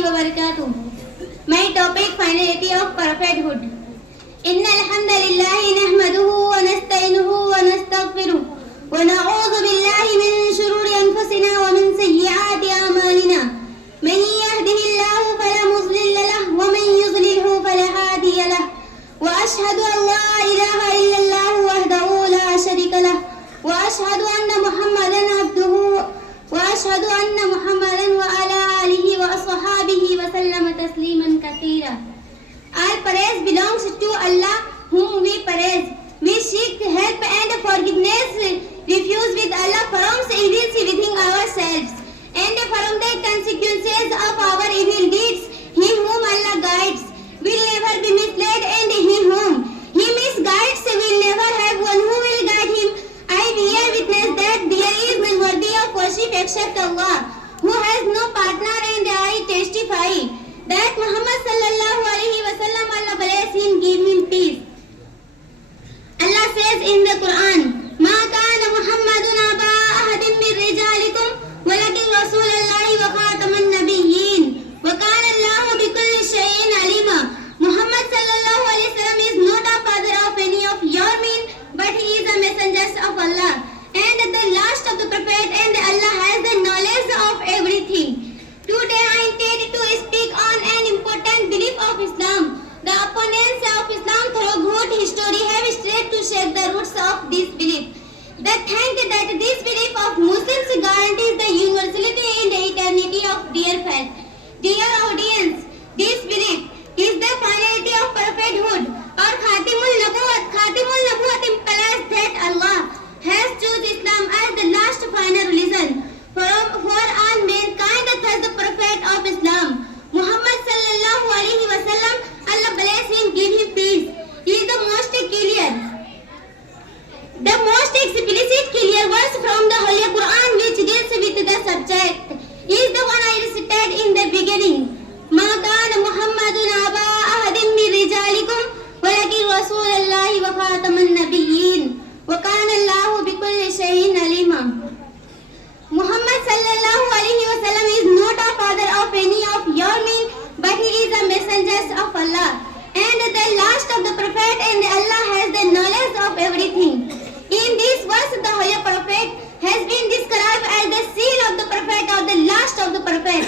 warahmatullahi wabarakatuh. My topic: finality of perfecthood. Innal hamdalillahi nahmaduhu wa nasta'inuhu wa nastaghfiruh wa na'udhu billahi min shururi anfusina wa min sayyiati a'malina. Man yahdihillahu fala mudilla lahu wa man yudlilhu fala hadiya lahu. Wa ashhadu an la ilaha illallah wahdahu la sharika lahu wa ashhadu anna Muhammadan abduhu وأشهد أن محمدا وعلى آله وأصحابه وسلم تسليما كثيرا. All praise belongs to Allah, whom we praise. We seek help and forgiveness, refuge with Allah from evils within ourselves and from the consequences of our evil deeds. Him whom Allah guides will never be misled, and whom He misguides will never have one who will guide him. I bear witness that there is none worthy of worship except Allah, who has no partner, and I testify that Muhammad sallallahu alaihi wasallam, Allah bless him, give him peace. Allah says in the Quran, "Ma kana Muhammadun aba ahadin min rijalikum, walakin Rasulullahi wa khataman nabiyyin, wa kana Allahu bikulli shay'in alima." Muhammad sallallahu alaihi wasallam is not a father of any of your men, but he is a messenger of Allah and the last of the prophet, and Allah has the knowledge of everything. Today I intend to speak on an important belief of Islam. The opponents of Islam through good history have strayed to shake the roots of this belief. They think that this belief of Muslims guarantees the universality and eternity of dear faith. Dear audience, this belief is the finality of perfecthood, or Khatimul Nabuwat implies that Allah has chosen Islam as the last final religion for all mankind. Thus the prophet of Islam, Muhammad sallallahu alaihi wasallam, Allah bless him, give him peace, is the most clear, the most explicit clear verse from the Holy Quran which deals with the subject is the one I recited in the beginning. Ma kana Muhammadun aba ahadin min rijalikum walakin Rasulullahi wa khataman nabiyyin wa kana Allahu bikulli shay'in alima. Muhammad sallallahu alaihi wasallam is not a father of any of your men, but he is a messenger of Allah and the last of the prophet, and Allah has the knowledge of everything. In this verse, the Holy Prophet has been described as the seal of the prophet, or the last of the prophet.